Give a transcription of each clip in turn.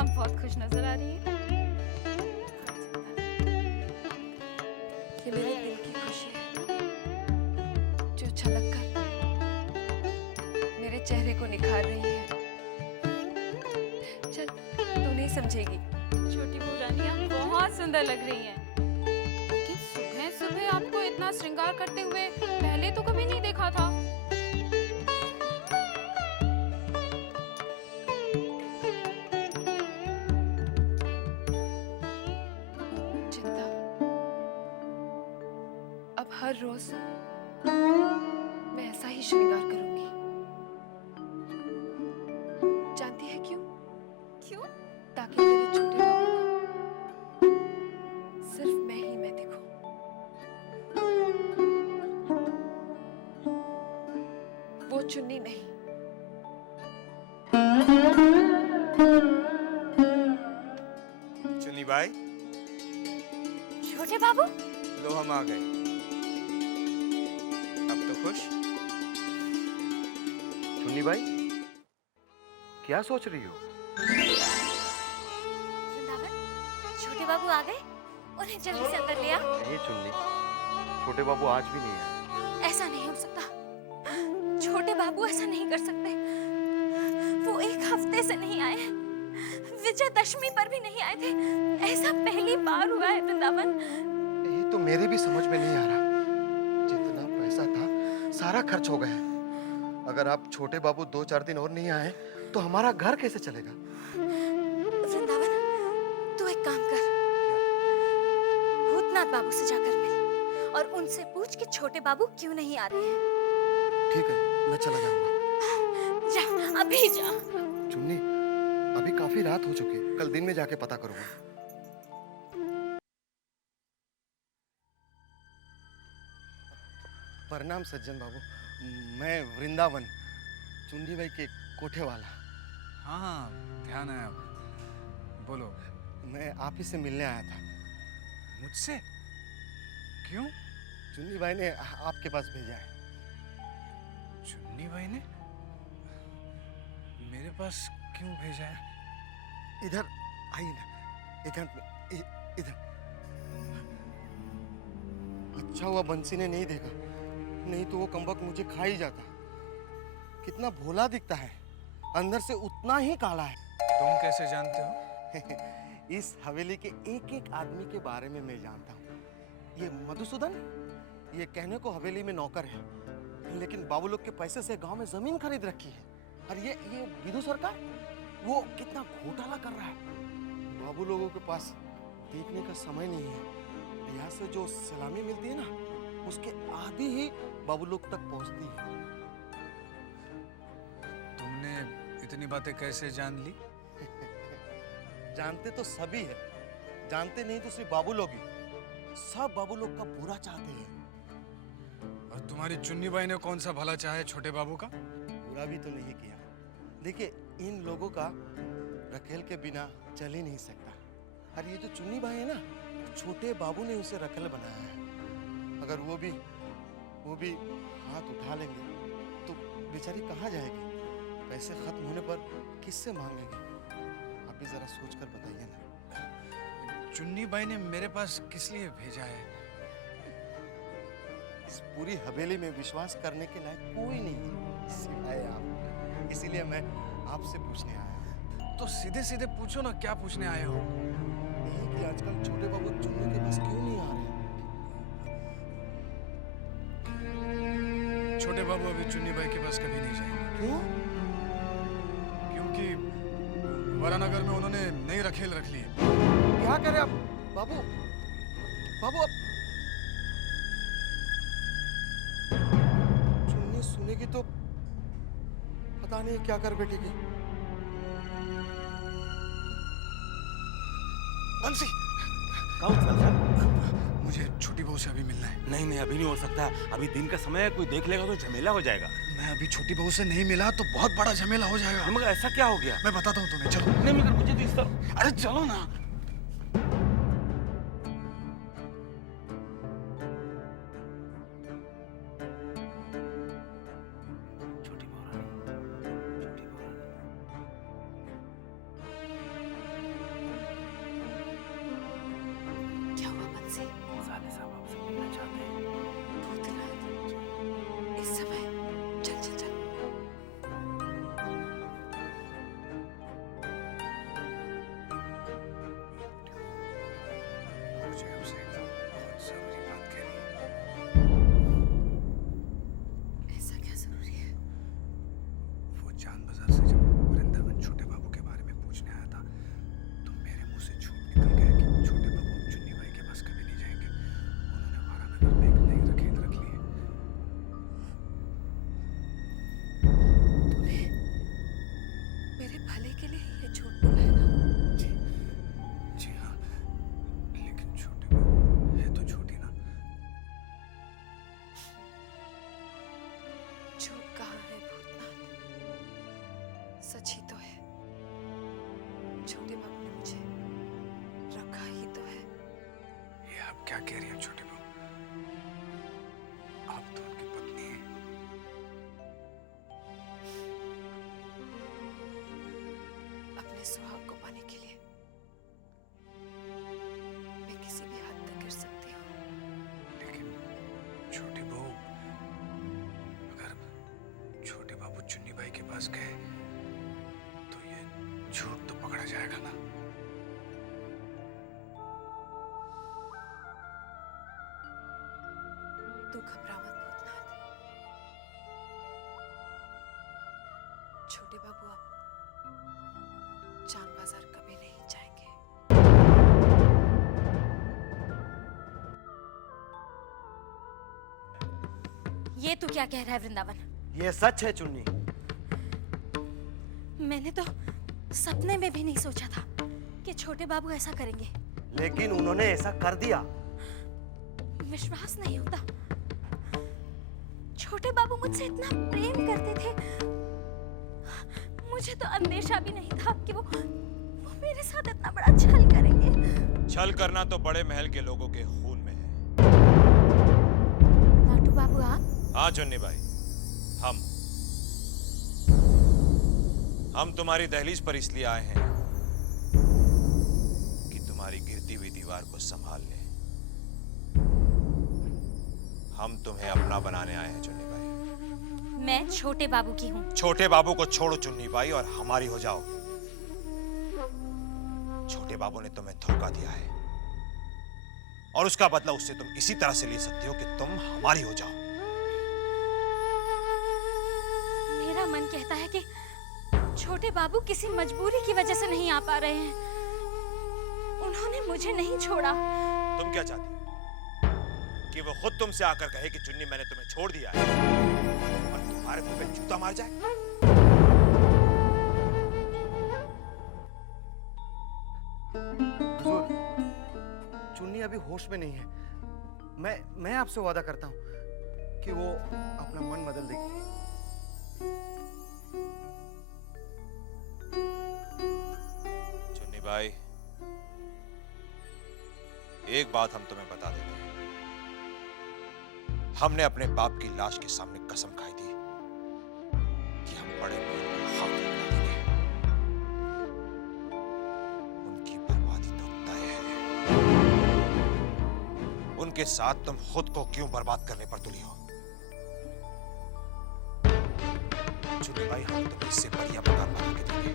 आप बहुत खुश नजर आ रही हैं। ये मेरे दिल की खुशी है जो छलक कर मेरे चेहरे को निखार रही है। चल, तू नहीं समझेगी। छोटी बहू रानी, आप बहुत सुंदर लग रही हैं। लेकिन सुबह सुबह आपको इतना श्रृंगार करते हुए पहले तो कभी नहीं देखा था। चिंता, अब हर रोज मैं ऐसा ही श्रृंगार करूंगी। जानती है क्यों? क्यों? ताकि तेरे छोटे बाबू को सिर्फ मैं दिखूं। वो चुन्नी नहीं। चुन्नी भाई, छोटे बाबू, लो हम आ गए। अब तो खुश? चुन्नी भाई, क्या सोच रही हो? वृंदावन, छोटे बाबू आ गए। उन्हें जल्दी से अंदर ले आ। नहीं चुन्नी, छोटे बाबू आज भी नहीं आए। ऐसा नहीं हो सकता। छोटे बाबू ऐसा नहीं कर सकते। वो एक हफ्ते से नहीं आए। विजयदशमी पर भी नहीं आए थे। ऐसा पहली बार हुआ है वृंदावन। ये तो मेरे भी समझ में नहीं आ रहा। जितना पैसा था सारा खर्च हो गया है। अगर आप छोटे बाबू 2-4 दिन और नहीं आए तो हमारा घर कैसे चलेगा? वृंदावन, तू एक काम कर, भूतनाथ बाबू से जाकर मिल और उनसे पूछ कि छोटे बाबू क्यों नहीं आ रहे हैं। ठीक है, मैं चला जाऊंगा। जा, अभी जा। चुन्नी, अभी काफी रात हो चुकी है, कल दिन में जाके पता करूंगा। प्रणाम सज्जन बाबू, मैं वृंदावन, चुन्नी भाई के कोठे वाला। हाँ, ध्यान है। अब बोलो। मैं आप ही से मिलने आया था। मुझसे? क्यों? चुन्नी भाई ने आपके पास भेजा है। चुन्नी भाई ने मेरे पास क्यों भेजा है? इधर आइए ना, एकांत में, इधर। अच्छा हुआ बंसी ने नहीं देखा, नहीं तो वो कमबख्त मुझे खा ही जाता। कितना भोला दिखता है, अंदर से उतना ही काला है। तुम कैसे जानते हो? इस हवेली के एक एक आदमी के बारे में मैं जानता हूँ। ये मधुसूदन, ये कहने को हवेली में नौकर है, लेकिन बाबू लोग के पैसे से गांव में जमीन खरीद रखी है। और ये विधु सरकार, वो कितना घोटाला कर रहा है। बाबू लोगों के पास देखने का समय नहीं है। यहाँ से जो सलामी मिलती है ना, उसके आधी ही बाबू लोग तक पहुँचती है। तुमने इतनी बातें कैसे जान ली? जानते तो सभी है, जानते नहीं तो सिर्फ बाबू लोग ही। सब बाबू लोग का बुरा चाहते हैं। और तुम्हारी चुन्नी बाई ने कौन सा भला चाहा है छोटे बाबू का? बुरा भी तो नहीं किया। देखिए, इन लोगों का रखेल के बिना चल ही नहीं सकता। और ये जो चुन्नी भाई है ना, छोटे बाबू ने उसे रखेल बनाया है। अगर वो भी हाथ उठा लेंगे तो बेचारी कहाँ जाएगी? पैसे खत्म होने पर किससे मांगेगी? आप भी जरा सोच कर बताइए ना। चुन्नी बाई ने मेरे पास किस लिए भेजा है? इस पूरी हवेली में विश्वास करने के लायक कोई नहीं है सिवाय आप। इसीलिए मैं आपसे पूछने आया हूँ। तो सीधे सीधे पूछो ना, क्या पूछने आए हो? यही कि आजकल छोटे बाबू चुन्नी के पास क्यों नहीं आ रहे? छोटे बाबू अभी चुन्नी बाई के पास कभी नहीं जाएंगे। क्यों? क्योंकि वरानगर में उन्होंने नई रखेल रख ली है। क्या करें आप बाबू? बाबू अब चुन्नी सुनेगी तो पता नहीं क्या कर बैठेगी। बंसी, सर, मुझे छोटी बहू से अभी मिलना है। नहीं अभी नहीं हो सकता। अभी दिन का समय है, कोई देख लेगा तो झमेला हो जाएगा। मैं अभी छोटी बहू से नहीं मिला तो बहुत बड़ा झमेला हो जाएगा। मगर ऐसा क्या हो गया? मैं बताता हूँ तुम्हें, चलो। नहीं मगर मुझे तो इस तरह। अरे चलो ना। सच ही तो है, छोटे बाबू ने मुझे रखा ही तो है। ये आप क्या कह रही हैं छोटे बाबू? आप तो उनकी पत्नी हैं। अपने सुहाग को पाने के लिए मैं किसी भी हद तक गिर सकती हूँ। लेकिन छोटी बहू, अगर छोटे बाबू चुन्नी बाई के पास गए तो ये झूठ तो पकड़ा जाएगा ना। तू घबरा मत भूतनाथ। छोटे बाबू अब चांद बाजार कभी नहीं जाएंगे। ये तू क्या कह रहा है वृंदावन? ये सच है चुन्नी। मैंने तो सपने में भी नहीं सोचा था कि छोटे बाबू ऐसा करेंगे। लेकिन उन्होंने ऐसा कर दिया। विश्वास नहीं होता। छोटे बाबू मुझसे इतना प्रेम करते थे, मुझे तो अंदेशा भी नहीं था कि वो मेरे साथ इतना बड़ा छल करेंगे। छल करना तो बड़े महल के लोगों के खून में है। नाटू बाबू आप? हाँ चुन्नी भाई, हम तुम्हारी दहलीज पर इसलिए आए हैं कि तुम्हारी गिरती हुई दीवार को संभाल लें। हम तुम्हें अपना बनाने आए हैं चुन्नी भाई। मैं छोटे बाबू की हूँ। छोटे बाबू को छोड़ो चुन्नी भाई और हमारी हो जाओ। छोटे बाबू ने तुम्हें धोखा दिया है और उसका बदला उससे तुम इसी तरह से ले सकती हो कि तुम हमारी हो जाओ। मेरा मन कहता है कि छोटे बाबू किसी मजबूरी की वजह से नहीं आ पा रहे हैं। उन्होंने मुझे नहीं छोड़ा। तुम क्या चाहती हो कि वो खुद तुमसे आकर कहे कि चुन्नी मैंने तुम्हें छोड़ दिया है और तुम्हारे मुंह पे जूता मार जाए? हुजूर, चुन्नी अभी होश में नहीं है। मैं आपसे वादा करता हूँ कि वो अपना मन बदल देगी। चुन्नी भाई, एक बात हम तुम्हें बता देते हैं। हमने अपने बाप की लाश के सामने कसम खाई थी कि हम बड़े महल को खाक में मिला देंगे। उनकी बर्बादी तो तय है। उनके साथ तुम खुद को क्यों बर्बाद करने पर तुली हो? चुन्नी भाई, हम तुम्हें इससे बढ़िया मकान बना के देंगे।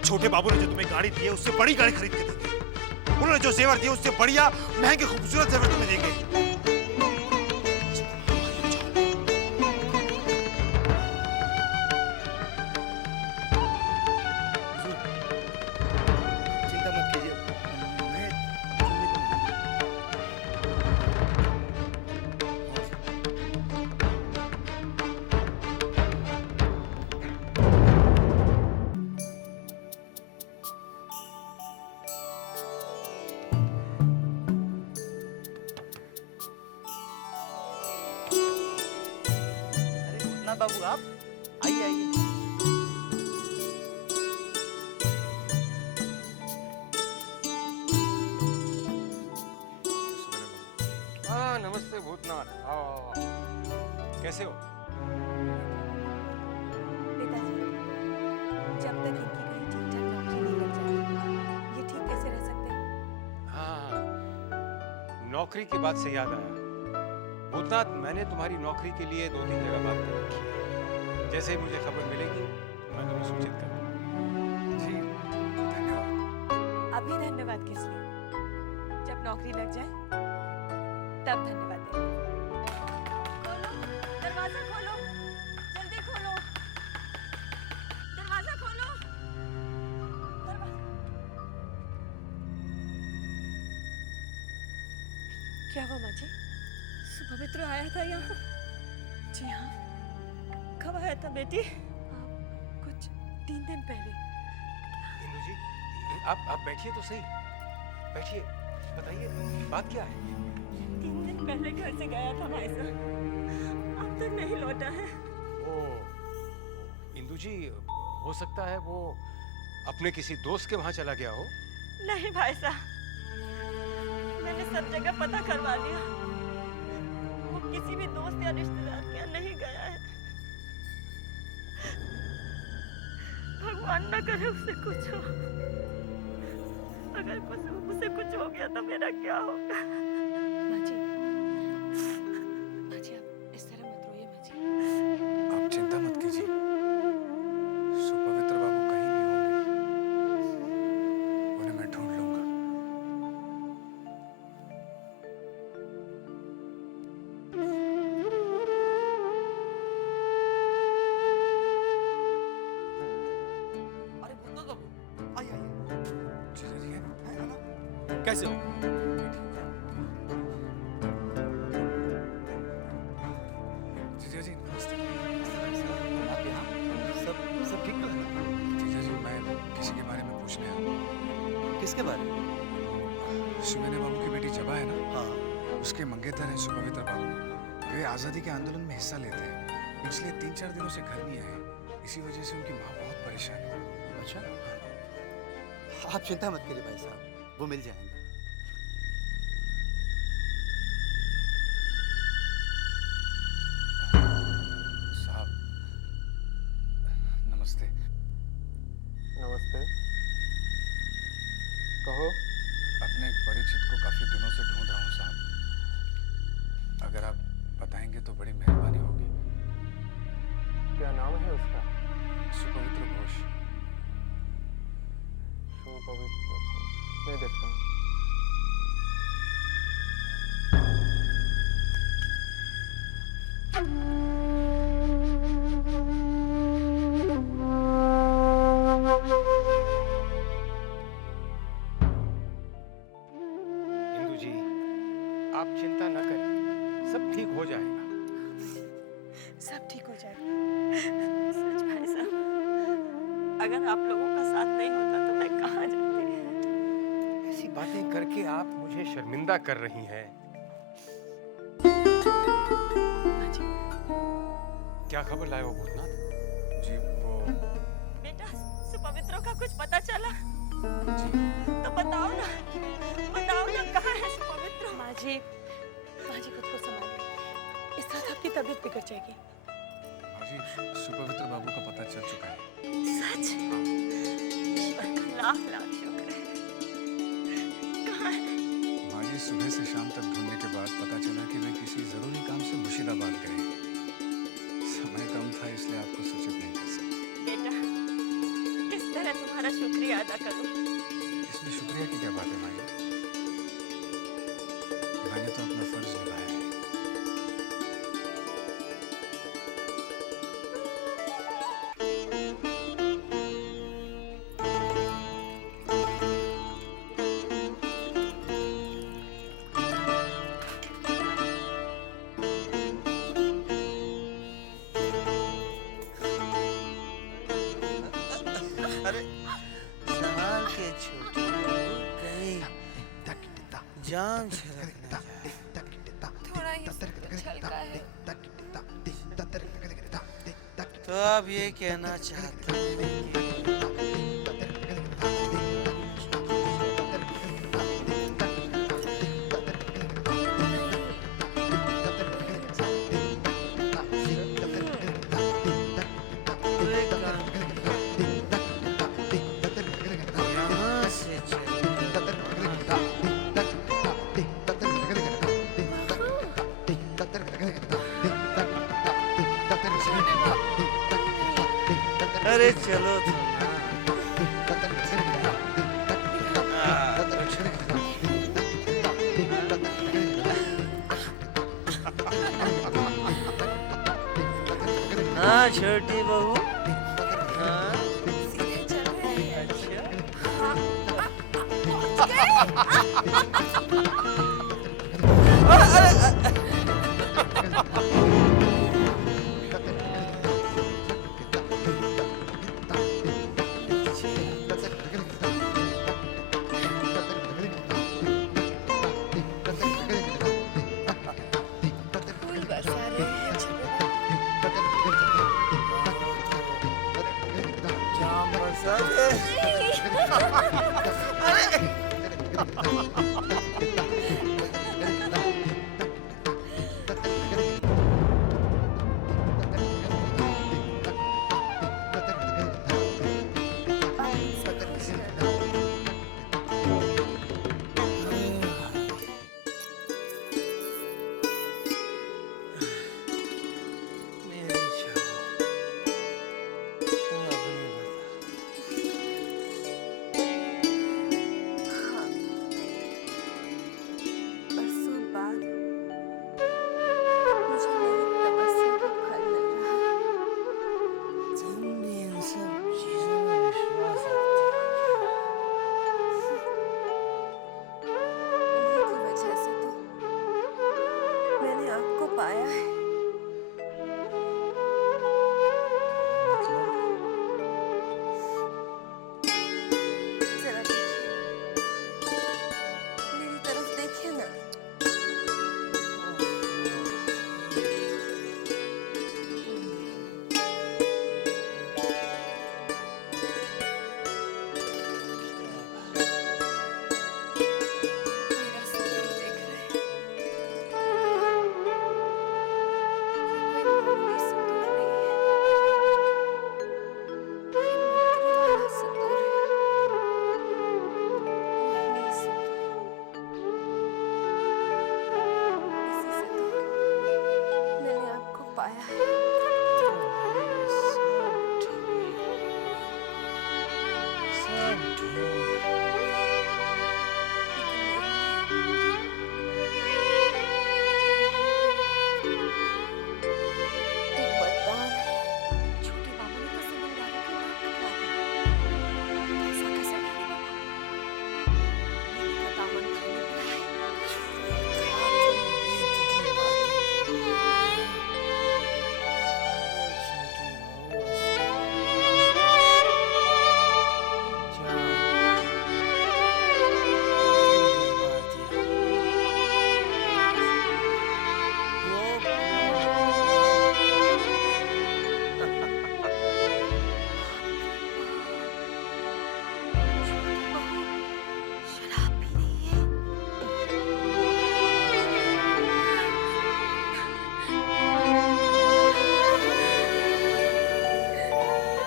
छोटे बाबू ने जो तुम्हें गाड़ी दी है उससे बड़ी गाड़ी खरीद के देंगे। उन्होंने जो जेवर दिए उससे बढ़िया महंगे खूबसूरत जेवर तुम्हें देंगे। चिंता मत कीजिए, मैं चुन्नी को बाबू, आप आइए आइए। हाँ नमस्ते भूतनाथ। आओ आओ, आओ। कैसे हो? पिताजी, जब तक इनकी कहीं ठीक-ठाक नौकरी नहीं लग जाती, ये ठीक कैसे रह सकते हैं? हाँ, नौकरी की बात से याद आया। भूतनाथ, मैंने तुम्हारी नौकरी के लिए 2-3 जगह बात कर रखी है। जैसे ही मुझे खबर मिलेगी मैं तुम्हें सूचित कर दूंगा। जी धन्यवाद। अभी धन्यवाद किस लिए? जब नौकरी लग जाए तब धन्यवाद देना। खोलो, दरवाजा खोलो, जल्दी खोलो, दरवाजा खोलो, क्या हुआ माँ जी? सुपवित्र आया था यहाँ। जी हाँ, कब आया था बेटी? कुछ 3 दिन पहले। इंदु जी, आप बैठिए तो सही। बैठिए, बताइए बात क्या है? 3 दिन पहले घर से गया था भाई साहब, अब तक नहीं लौटा है। ओ, इंदु जी, हो सकता है वो अपने किसी दोस्त के वहां चला गया हो। नहीं भाई साहब, मैंने सब जगह पता करवा लिया, वो किसी भी दोस्त या रिश्तेदार के यहाँ नहीं गया है। भगवान न करे उससे कुछ हो। अगर उसे कुछ हो गया तो मेरा क्या होगा? माँ जी आप इस तरह मत रोइए माँ जी। आप चिंता मत कीजिए, सुपवित्र बाबू कहीं भी होंगे, उन्हें मैं ढूंढ लूंगा। अरे भूतनाथ बाबू, आइए आइए। जीजा जी हैं? कैसे हो? जीजा जी नमस्ते। आप यहाँ? सब ठीक तो है ना? जीजा जी मैं किसी के बारे में पूछने आया हूँ। किसके बारे में? सुमेने बाबू की बेटी जबा है ना, हाँ। उसके मंगेतर हैं सुपवित्र बाबू। वे आज़ादी के आंदोलन में हिस्सा लेते हैं, पिछले 3-4 दिनों से घर नहीं आए। इसी वजह से उनकी माँ बहुत परेशान है। अच्छा, आप चिंता मत करिए भाई साहब, वो मिल जाएंगे। साहब नमस्ते। नमस्ते, कहो। अपने एक परिचित को काफी दिनों से ढूंढ रहा हूँ साहब, अगर आप बताएंगे तो बड़ी मेहरबानी होगी। क्या नाम है उसका? सुपवित्र घोष। सुपवित्र, मैं देखता हूँ। इंदु जी, आप चिंता न करें, सब ठीक हो जाएगा। सब ठीक हो जाएगा। सच भाई साहब, अगर आप लोगों का साथ नहीं होता तो मैं कहाँ जाती? ऐसी बातें करके आप मुझे शर्मिंदा कर रही हैं। माँ जी, क्या खबर लाए हो भूतनाथ? जी वो बेटा सुपवित्रों का कुछ पता चला? जी तो बताओ ना कहाँ है सुपवित्र? माँ जी खुद को संभालिए, इस तरह आपकी तबीयत बिगड़ जाएगी। जी सुपवित्र बाबू का पता चल चुका है। सच? लाख लाख शुक्र है। कहाँ है? माँ जी सुबह से शाम तक ढूंढने के बाद पता चला कि वे किसी जरूरी काम से मुर्शिदाबाद गए। समय कम था इसलिए आपको सूचित नहीं कर सके। बेटा, किस तरह तुम्हारा शुक्रिया अदा करूं? इसमें शुक्रिया की क्या बात है माँ जी, मैंने तो अपना फर्ज निभाया है। अरे संभाल के छोटे कहीं जान छलकना थोड़ा ही छलका है। तो आप ये कहना चाहते हैं कि तो एक काम यहाँ से अरे चलो तो हाँ छोटी बहू हाँ सीधे चल रहे हैं। अच्छा फूल बरसा रहे हैं छबे। अरे